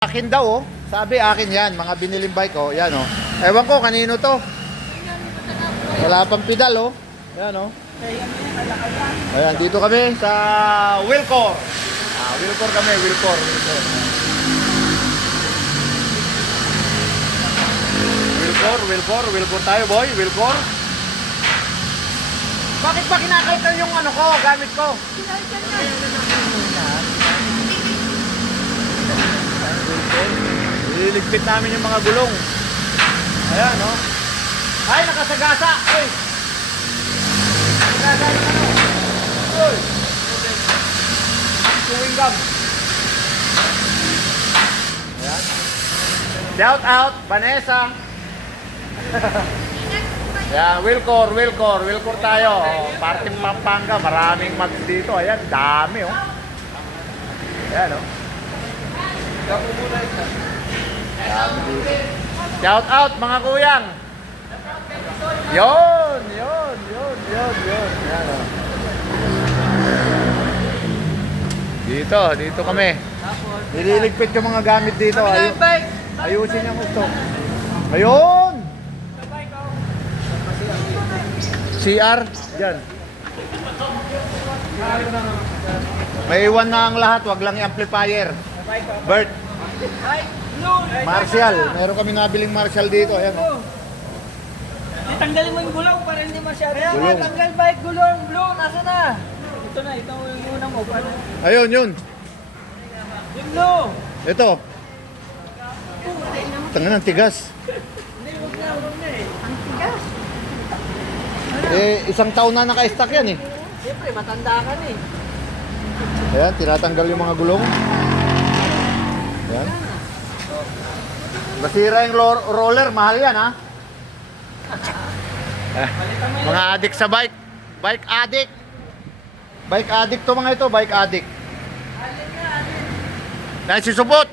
Akin daw, oh. Sabi akin yan, mga biniling bike, oh. Yan, oh. Ewan ko, kanino to. Wala pang pedal, oh. Yan, oh. Ayan, dito kami sa Wilcor. Wilcor kami, Wilcor. Wilcor tayo, boy. Wilcor. Bakit ba kinakita yung ano ko, gamit ko? Ililigpit namin yung mga gulong. Ayan, no? Ay, nakasagasa! Uy! Nakasagasa yung ano? Uy! Chewing gum. Ayan. Shout out, Vanessa! Ayan, Wilcor tayo. Parting Pampanga, maraming mags dito. Ayan, dami, oh. Ayan, oh. Shout out mga kuyang. Yon. Yan, oh. Dito kami. Nililigpit yung mga gamit dito. Ayusin yung gusto. Ayun. CR diyan. May iwan na ang lahat, wag lang i-amplifier. Bert. Marshall, meron kami nabiling Marshall dito, ayan, oh. Tanggalin mo yung gulong para hindi masyado. Gulong. Tanggal bike, gulong, blue, nasa na? Ito na, ito yung una mo. Para... Ayun, yun. Yung blue. Ito. Tangan ng tigas. Hindi, huwag na eh. Ang tigas. Isang taon na naka-stack yan, eh. Siyempre, matanda ka na eh. Ayan, tinatanggal yung mga gulong. Ayan. Masira yung roller, mahal yan, ha? Mga addict sa bike. Bike addict. Bike addict to mga ito, bike addict. Dahil si Supot.